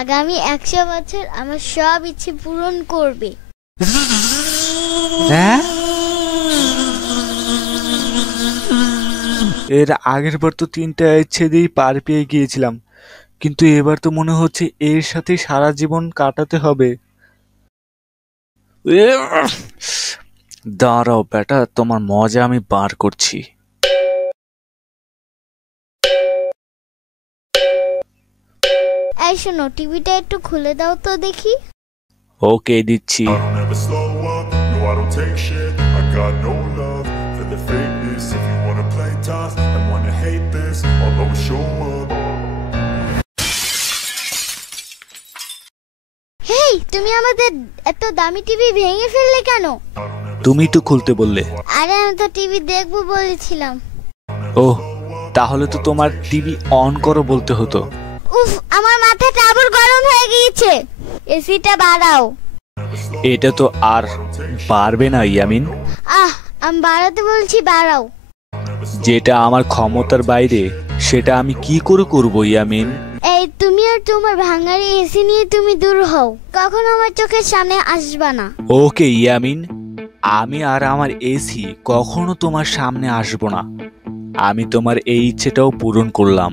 আগামী 100 বছর আমার সব ইচ্ছে পূরণ করবে। হ্যাঁ, এর আগের বার তো তিনটা ইচ্ছে দিয়ে পার পেয়ে গিয়েছিলাম, কিন্তু এবার তো মনে হচ্ছে এর সাথে সারা জীবন কাটাতে হবে। দাঁড়াও বেটা, তোমার মজা আমি বার করছি। এই শোনো, টিভিটা একটু খুলে দাও তো দেখি। ওকে, দিচ্ছি। হেই, তুমি আমাদের এত দামি টিভি ভেঙে ফেললে কেন? তুমি তো খুলতে বললে। আরে, আমি তো টিভি দেখবো বলেছিলাম। ওহ, তাহলে তো তোমার টিভি অন করো বলতে হতো। উফ, আমার মাথাটা আবার গরম হয়ে গিয়েছে। এসিটা বাড়াও। এটা তো আর পারবে না ইয়ামিন। আমি বাড়াতে বলছি, বাড়াও। যেটা আমার ক্ষমতার বাইরে সেটা আমি কি করে করবো ইয়ামিন? এই, তুমি আর তোমার ভাঙারি এসি নিয়ে তুমি দূর হও, কখনো আমার চোখের সামনে আসবা না। ওকে ইয়ামিন, আমি আর আমার এসি কখনো তোমার সামনে আসবো না। আমি তোমার এই ইচ্ছেটাও পূরণ করলাম।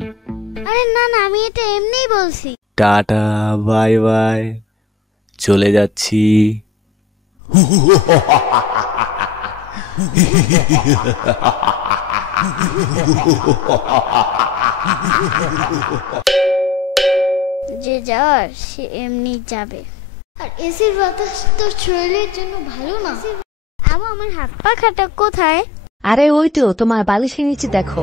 আরে না না, আমি এটা এমনিই বলছি। টাটা, বাই বাই, চলে যাচ্ছি। যে যাওয়ার সে এমনি যাবে। আর এসির বাতাস তো শরীরের জন্য ভালো না। আমার হাত পা খাটা কোথায়? আরে ওই তো তোমার বালিশের নিচে দেখো।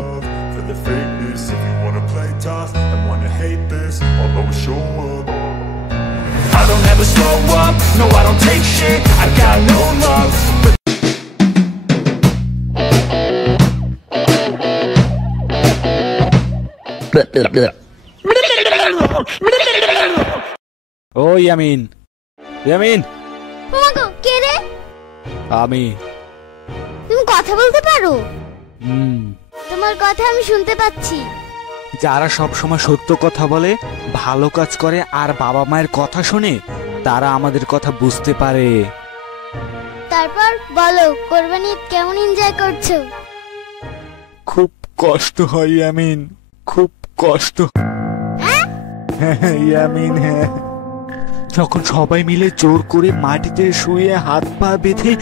I don't ever slow up, no I don't take shit. I got no love for ও ইয়ামিন, ইয়ামিন, ওমাগো, কে রে? আমি। তুমি কথা বলতে পারো? হুম। তোমার কথা আমি শুনতে পাচ্ছি। যারা সব সময় সত্য কথা বলে, ভালো কাজ করে আর বাবা মায়ের কথা শোনে, তারা আমাদের কথা বুঝতে পারে। তারপর বলো, কোরবানি ঈদ কেমন এনজয় করছো? খুব কষ্ট হয় ইয়ামিন, খুব কষ্ট। হ্যাঁ ইয়ামিন, হ্যাঁ। যখন সবাই মিলে জোর করে মাটিতে শুয়ে হাত পা বেঁধে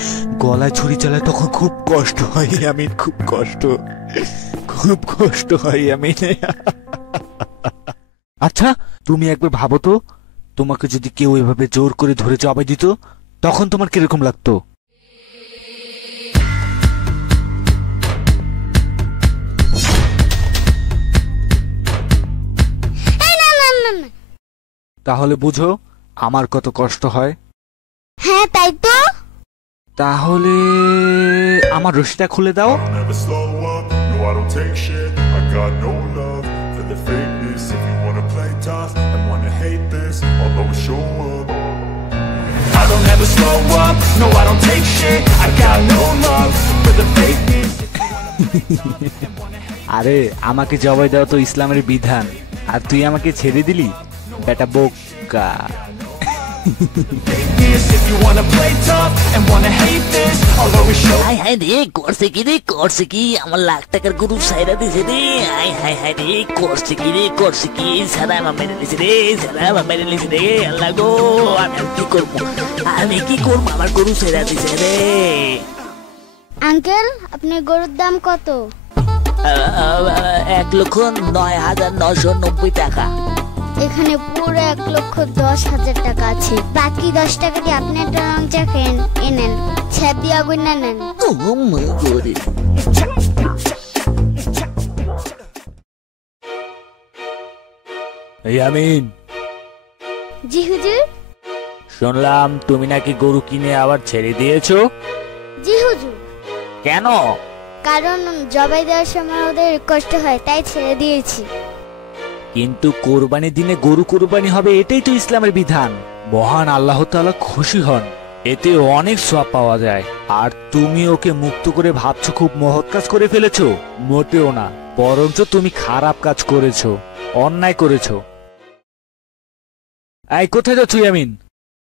গলায় ছুরি চালায়, তখন খুব কষ্ট হয় ইয়ামিন, খুব কষ্ট, খুব কষ্ট হয় ইয়ামিন। আচ্ছা, তুমি একবার ভাবো তো, তোমাকে যদি কেউ এভাবে জোর করে ধরে জবাই দিত, তখন তোমার কিরকম লাগতো? তাহলে বুঝো আমার কত কষ্ট হয়। হ্যাঁ তাই তো। তাহলে আমার রশিটা খুলে দাও। আরে আমাকে জবাই দেওয়া তো ইসলামের বিধান, আর তুই আমাকে ছেড়ে দিলি, বেটা বোকা। হাই হাই রে, করছে কি রে, করছে কি, আমার লাখ টাকার গরু সাইরা দিছে রে। হাই হাই হাই রে, করছে কি রে, করছে কি, সারা আমার মেরে দিছে রে, সারা আমার মেরে দিছে রে। আল্লাহ গো, আমি কি করবো, আমি কি করবো, আমার গরু সাইরা দিছে রে। আঙ্কেল, আপনার গরুর দাম কত? 1,09,990 টাকা। এখানে পুরো 1,10,000 টাকা আছে। বাকি 10 টাকাটি আপনি একটা রং চা এনেন, ছাপ দিয়ে আগুন না নেন। ইয়ামিন। জি হুজুর। শুনলাম তুমি নাকি গরু কিনে আবার ছেড়ে দিয়েছো? জি হুজুর। কেন? কারণ জবাই দেওয়ার সময় ওদের কষ্ট হয়, তাই ছেড়ে দিয়েছি। কিন্তু কোরবানির দিনে গরু কোরবানি হবে, এটাই তো ইসলামের বিধান। মহান আল্লাহ তাআলা খুশি হন, এতে অনেক সওয়াব পাওয়া যায়। আর তুমি ওকে মুক্ত করে ভাবছো খুব মহৎ কাজ করে ফেলেছো? মোটেও না, বরঞ্চ তুমি খারাপ কাজ করেছো, অন্যায় করেছো। এই কোথায় যাচ্ছ ইয়ামিন?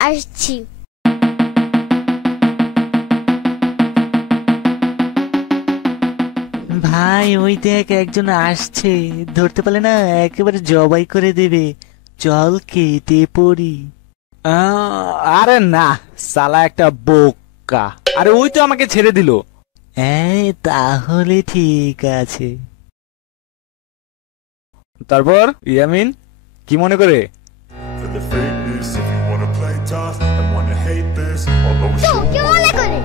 আসছি। ভাই ওই দেখ একজন আসছে, ধরতে পারলে না একেবারে জবাই করে দেবে, চল কেটে পড়ি। আরে না, সালা একটা বোকা। আরে ওই তো আমাকে ছেড়ে দিল। হ্যাঁ তাহলে ঠিক আছে। তারপর ইয়ামিন কি মনে করে? কি মনে করে?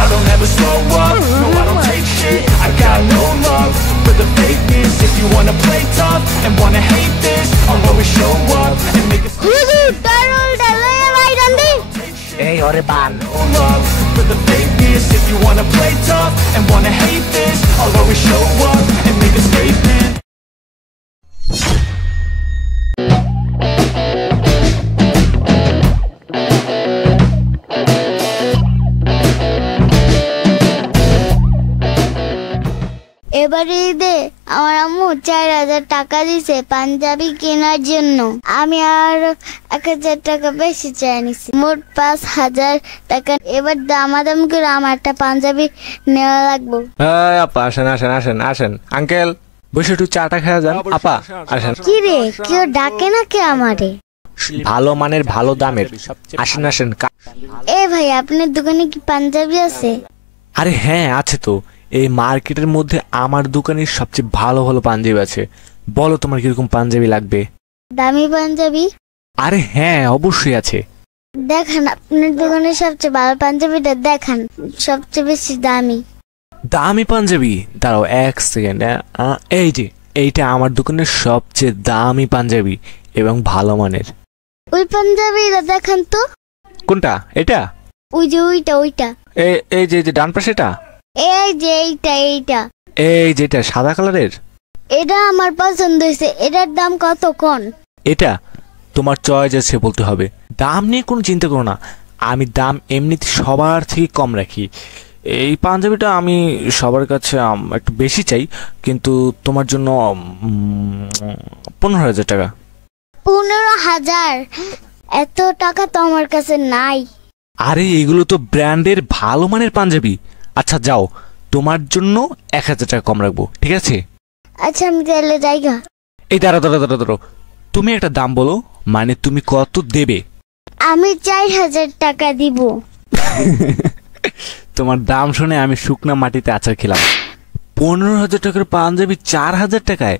I don't ever slow up, no I don't take shit, I got no love for the fakeness. If you wanna play tough and wanna hate this, I'll always show up and make it. হুজুর, দারুল ডালে ভাই ডান্ডি। এই ওরে বান। No love for the fakeness. If you wanna play tough and wanna hate this, I'll always show up and make a statement. এবারে ঈদে আমার আম্মু 4,000 টাকা দিছে পাঞ্জাবি কেনার জন্য। আমি আর 1,000 টাকা বেশি চাই নিছি, মোট 5,000 টাকা। এবার দামাদাম করে আমার একটা পাঞ্জাবি নেওয়া লাগবে। আপা আসেন আসেন আসেন আসেন, আঙ্কেল বসে একটু চাটা খেয়ে যান। আপা আসেন। কি রে, কেউ ডাকে না কে আমারে? ভালো মানের ভালো দামের, আসেন আসেন। এ ভাই, আপনার দোকানে কি পাঞ্জাবি আছে? আরে হ্যাঁ আছে তো, এই মার্কেটের মধ্যে আমার দোকানের সবচেয়ে ভালো ভালো পাঞ্জাবি আছে। বলো তোমার কিরকম পাঞ্জাবি লাগবে? দামি পাঞ্জাবি? আরে হ্যাঁ অবশ্যই আছে। দেখান আপনার দোকানের সবচেয়ে ভালো পাঞ্জাবিটা দেখান, সবচেয়ে বেশি দামি। দামি পাঞ্জাবি? দাঁড়াও 1 সেকেন্ড। এই যে এইটা আমার দোকানের সবচেয়ে দামি পাঞ্জাবি এবং ভালো মানের। ওই পাঞ্জাবিটা দেখান তো। কোনটা? এটা? ওই যে ওইটা। এই যে ডান পাশে এটা? এই যে এইটা। এই যেটা সাদা কালারের? এটা আমার পছন্দ হয়েছে। এটার দাম কত কোন? এটা তোমার চয়েস আছে বলতে হবে, দাম নিয়ে কোনো চিন্তা করো না, আমি দাম এমনিতে সবার থেকে কম রাখি। এই পাঞ্জাবিটা আমি সবার কাছে একটু বেশি চাই, কিন্তু তোমার জন্য 15,000 টাকা। 15,000? এত টাকা তো আমার কাছে নাই। আরে এগুলো তো ব্র্যান্ডের ভালো মানের পাঞ্জাবি। আচ্ছা যাও, তোমার জন্য 1,000 টাকা কম রাখবো, ঠিক আছে? আচ্ছা আমি তাহলে যাইগা। এই দাঁড়াও, তুমি একটা দাম বলো, মানে তুমি কত দেবে? আমি 4,000 টাকা দিব। তোমার দাম শুনে আমি শুকনা মাটিতে আচার খেলাম। 15,000 টাকার পাঞ্জাবি 4,000 টাকায়?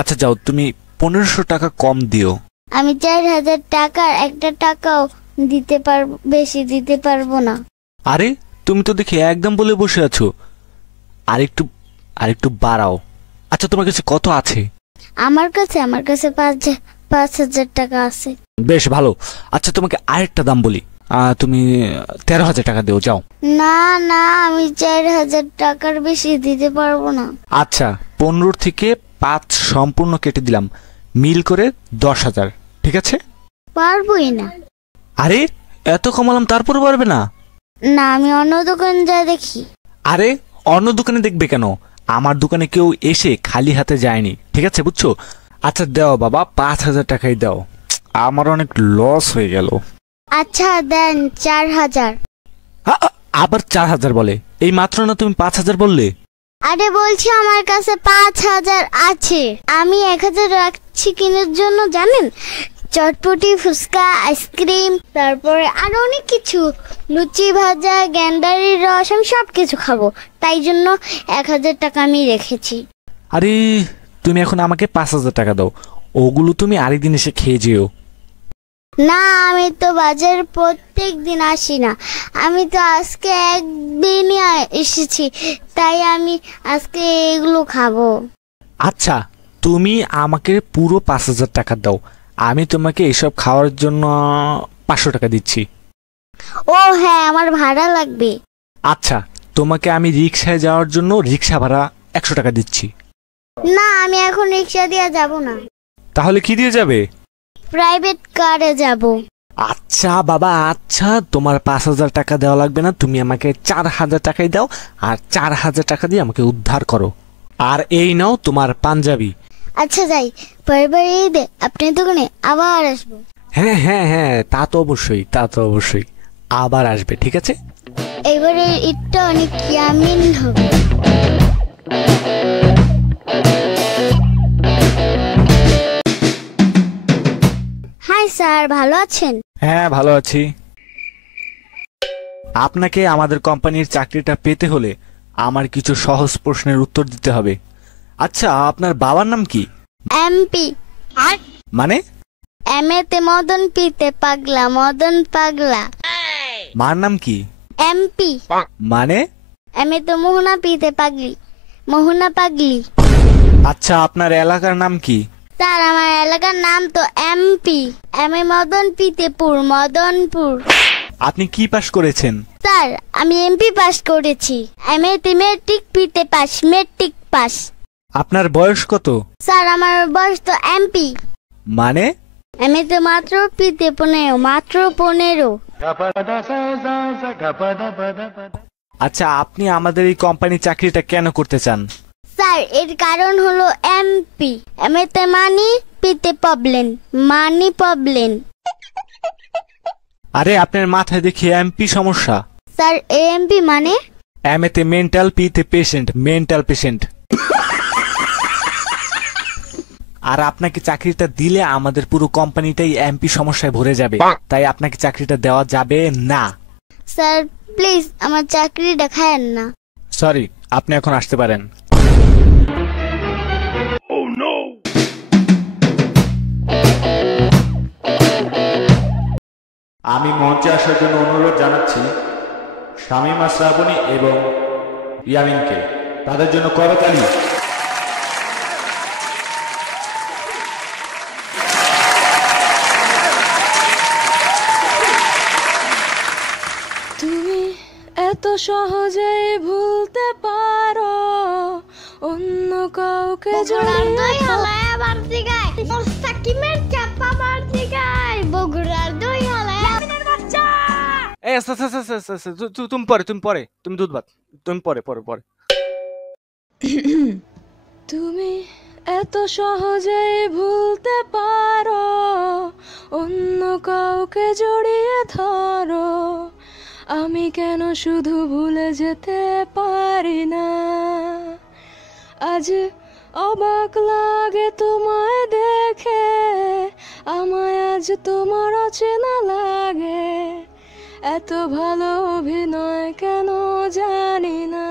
আচ্ছা যাও, তুমি 1,500 টাকা কম দিও। আমি 4,000 টাকার একটা টাকাও বেশি দিতে পারবো না। আরে তুমি তো দেখি একদম বলে বসে আছো, আরেকটু বাড়াও। আচ্ছা তোমার কাছে কত আছে? আমার কাছে 5,000 টাকা আছে। বেশ ভালো। আচ্ছা তোমাকে আরেকটা দাম বলি, তুমি 13,000 টাকা দিও, যাও। না না, আমি 4,000 টাকার বেশি দিতে পারবো না। আচ্ছা 15 থেকে 5 সম্পূর্ণ কেটে দিলাম, মিল করে 10,000, ঠিক আছে? পারবোই না। আরে এত কমালাম তারপর পারবে না? না, আমি অন্য দোকানে যা দেখি। আরে অন্য দোকানে দেখবে কেন? আমার দোকানে কেউ এসে খালি হাতে যায়নি, ঠিক আছে, বুঝছো? আচ্ছা দাও বাবা, 5,000 টাকাই দাও, আমার অনেক লস হয়ে গেল। আচ্ছা দেন 4,000। আবার 4,000 বলে? এই মাত্র না তুমি 5,000 বললে? আরে বলছি আমার কাছে 5,000 আছে। আমি 1,000 রাখছি কিনের জন্য, জানেন? চটপটি, ফুচকা, আইসক্রিম, তারপরে আরো অনেক কিছু, লুচি, ভাজা, গ্যান্ডারির রস, আমি সব কিছু খাবো। তাই জন্য 1,000 টাকা আমি রেখেছি। আরে তুমি এখন আমাকে 5,000 টাকা দাও, ওগুলো তুমি আরেকদিন এসে খেয়ে যেও। না, আমি তো বাজার প্রত্যেক দিন আসি না, আমি তো আজকে একদিনই এসেছি, তাই আমি আজকে এগুলো খাবো। আচ্ছা তুমি আমাকে পুরো 5,000 টাকা দাও, আমি তোমাকে এসব খাওয়ার জন্য 500 টাকা দিচ্ছি। ও হ্যাঁ, আমার ভাড়া লাগবে। আচ্ছা তোমাকে আমি রিক্সায় যাওয়ার জন্য রিক্সা ভাড়া 100 টাকা দিচ্ছি। না, আমি এখন রিক্সা দিয়ে যাব না। তাহলে কি দিয়ে যাবে? প্রাইভেট কারে যাব। আচ্ছা বাবা, আচ্ছা তোমার 5,000 টাকা দেওয়া লাগবে না, তুমি আমাকে 4,000 টাকাই দাও, আর 4,000 টাকা দিয়ে আমাকে উদ্ধার করো। আর এই নাও তোমার পাঞ্জাবি। আচ্ছা যাই, পরের ঈদে আপনার দোকানে আবার আসবো। হ্যাঁ হ্যাঁ হ্যাঁ, তা তো অবশ্যই আবার আসবে, ঠিক আছে? এবারে ঈদটা অনেক ইয়ামিন হবে। হাই স্যার, ভালো আছেন? হ্যাঁ ভালো আছি। আপনাকে আমাদের কোম্পানির চাকরিটা পেতে হলে আমার কিছু সহজ প্রশ্নের উত্তর দিতে হবে। আচ্ছা আপনার বাবার নাম কি? এমপি। মানে? এমএতে মদন, পিতে পাগলা, মদন পাগলা। মার নাম কি? এমপি। মানে? এমএতে মোহনা, পিতে পাগলি, মোহনা পাগলি। আচ্ছা আপনার এলাকার নাম কি? স্যার আমার এলাকার নাম তো এমপি, এমএ মদন, পিতেপুর, মদনপুর। আপনি কি পাশ করেছেন? স্যার আমি এমপি পাস করেছি, এমএতে মেট্রিক, পিতে পাস, মেট্রিক পাস। আপনার বয়স কত? স্যার আমার বয়স তো এমপি। মানে? এমএতে মাত্র, পিতে 15, মাত্র 15। আচ্ছা আপনি আমাদের এই কোম্পানি চাকরিটা কেন করতে চান? স্যার এর কারণ হলো এমপি, এমএতে মানি, পিতে প্রবলেম, মানি প্রবলেম। আরে আপনার মাথায় দেখি এমপি সমস্যা। স্যার এমপি মানে? এমএতে মেন্টাল, পিতে পেশেন্ট, মেন্টাল পেশেন্ট। আর আপনাকে চাকরিটা দিলে আমাদের পুরো কোম্পানিটাই এমপি সমস্যায় ভরে যাবে, তাই আপনাকে চাকরিটা দেওয়া যাবে না। স্যার প্লিজ আমার চাকরি দেখায়েন না। সরি, আপনি এখন আসতে পারেন। আমি মঞ্চে আসার জন্য অনুরোধ জানাচ্ছি শামীমা শ্রাবণী এবং ইয়ামিনকে। তাদের জন্য করতালি। তুমি এত সহজে ভুলতে পারো অন্য কাউকে জড়িয়ে হালায় আমার দিগায় মুস্তাকিমের চাপা আমার দিগায় বগুড়ার দই হালায় আমিনের বাচ্চা। এই আচ্ছা আচ্ছা আচ্ছা আচ্ছা, আচ্ছা, তুমি পরে তুমি দুধ ভাত তুমি পরে। তুমি এত সহজে ভুলতে পারো, অন্য কাউকে জড়িয়ে ধরো, আমি কেন শুধু ভুলে যেতে পারি না। আজ অবাক লাগে তোমায় দেখে, আমায় আজ তোমার অচেনা লাগে, এত ভালো অভিনয় কেন জানি না।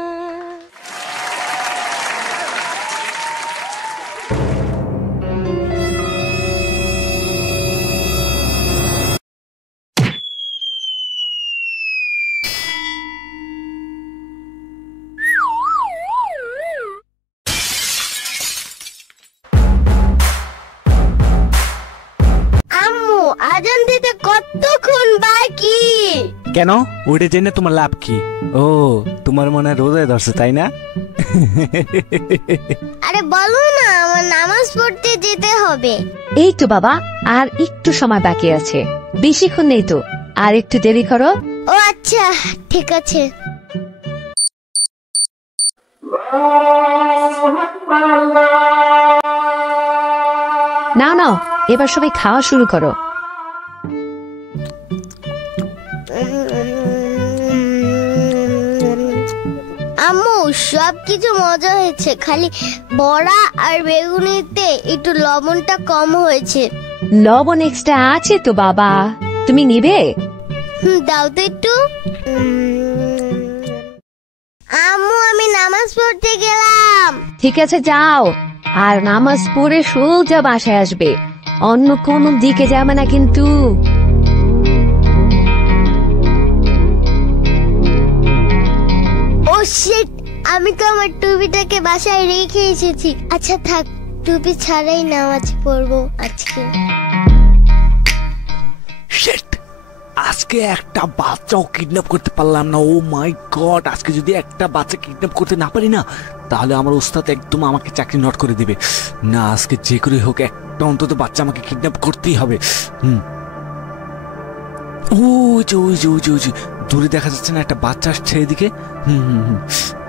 আম্মু আজান দিতে কতক্ষণ বাকি? কেন? ওইটা জেনে তোমার লাভ কি? ও, তোমার মনে হয় রোজায় ধরছে, তাই না? আরে বলো না, আমার নামাজ পড়তে যেতে হবে। এই তো বাবা, আর একটু সময় বাকি আছে, বেশিক্ষণ নেই তো, আর একটু দেরি করো। ও আচ্ছা, ঠিক আছে। নাও এবার সবাই খাওয়া শুরু করো। আম্মু সবকিছু মজা হয়েছে, খালি বড়া আর বেগুনিতে একটু লবণটা কম হয়েছে। লবণ এক্সট্রা আছে তো বাবা, তুমি নিবে? দাও তো একটু। আম্মু আমি নামাজ পড়তে গেলাম। ঠিক আছে যাও, আর নামাজ পড়ে সোজা বাসায় আসবে, অন্য কোনো দিকে যাবে না কিন্তু। ও শিট, আমি তো আমার টুপিটাকে বাসায় রেখে এসেছি। আচ্ছা থাক, টুপি ছাড়াই নামাজ পড়বো আজকে। শিট, আজকে একটা বাচ্চাও কিডন্যাপ করতে পারলাম না। ও মাই গড, আজকে যদি একটা বাচ্চা কিডন্যাপ করতে না পারি না, তাহলে আমার ওস্তাদ একদম আমাকে চাকরি নট করে দিবে। না, আজকে যে করে হোক একটা অন্তত বাচ্চা আমাকে কিডন্যাপ করতেই হবে। ওই যে দূরে দেখা যাচ্ছে না একটা বাচ্চা আসছে এদিকে।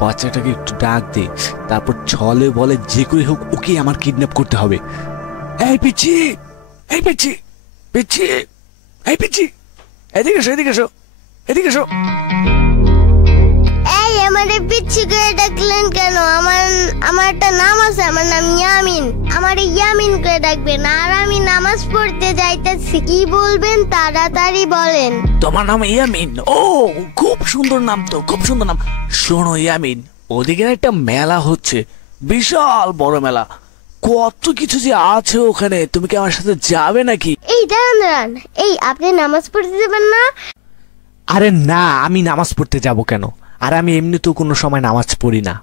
বাচ্চাটাকে একটু ডাক দে, তারপর ছলে বলে যে করে হোক ওকে আমার কিডন্যাপ করতে হবে। এই পিচ্ছি, এই পিচ্ছি, পিচ্ছি, এই পিচ্ছি, এদিকে এসো, এদিকে এসো, এদিকে এসো। এই আমারে পিচ্ছি করে ডাকলেন কেন? আমার একটা নাম আছে, আমার নাম ইয়ামিন। আমারে ইয়ামিন করে ডাকবেন। আর আমি নামাজ পড়তে যাইতেছি। কি বলবেন তাড়াতাড়ি বলেন। তোমার নাম ইয়ামিন? ও খুব সুন্দর নাম তো, খুব সুন্দর নাম। শোনো ইয়ামিন, ওদিকে একটা মেলা হচ্ছে, বিশাল বড় মেলা, কত কিছু যে আছে ওখানে, তুমি কি আমার সাথে যাবে নাকি? এই দাঁড়ান, এই আপনি নামাজ পড়তে যাবেন না? আরে না, আমি নামাজ পড়তে যাব কেন? আর আমি এমনিতেও কোনো সময় নামাজ পড়ি না।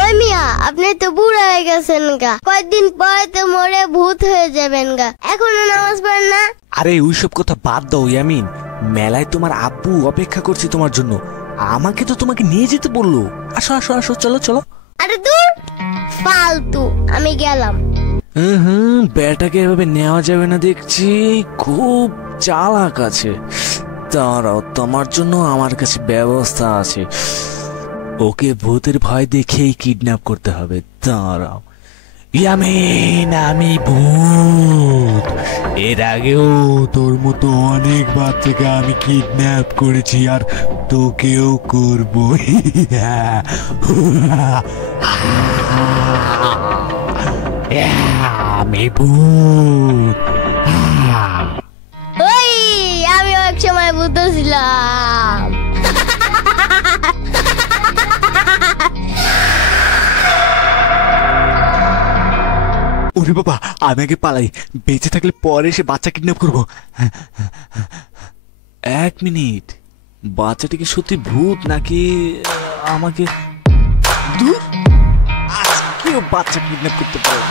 ওই মিয়া, আপনি তো বুড়া হয়ে গেছেন গা, কয়েকদিন পরে তো মরে ভূত হয়ে যাবেন গা, এখনো নামাজ পড়েন না? আরে ওইসব কথা বাদ দাও ইয়ামিন, মেলায় তোমার আব্বু অপেক্ষা করছে তোমার জন্য, আমাকে তো তোমাকে নিয়ে যেতে বললো। আসো আসো আসো, চলো চলো। আরে দূর ফালতু, আমি গেলাম। বেটাকে এভাবে নেওয়া যাবে না দেখছি, খুব চালাক আছে। দাঁড়াও, তোমার জন্য আমার কাছে ব্যবস্থা আছে। ওকে ভূতের ভয় দেখেই কিডন্যাপ করতে হবে। দাঁড়াও ইয়ামিন, আমি ভূত। এর আগেও তোর মতো অনেক বাচ্চাকে আমি কিডন্যাপ করেছি, আর তোকেও করবো। আমি ভূত। ওই আমি এক সময় ভূত ছিলাম। ওরে বাবা, আমি আগে পালাই, বেঁচে থাকলে পরে সে বাচ্চা কিডন্যাপ করবো। এক মিনিট, বাচ্চাটিকে সত্যি ভূত নাকি আমাকে? দূর, আজকেও বাচ্চা কিডন্যাপ করতে পারবো।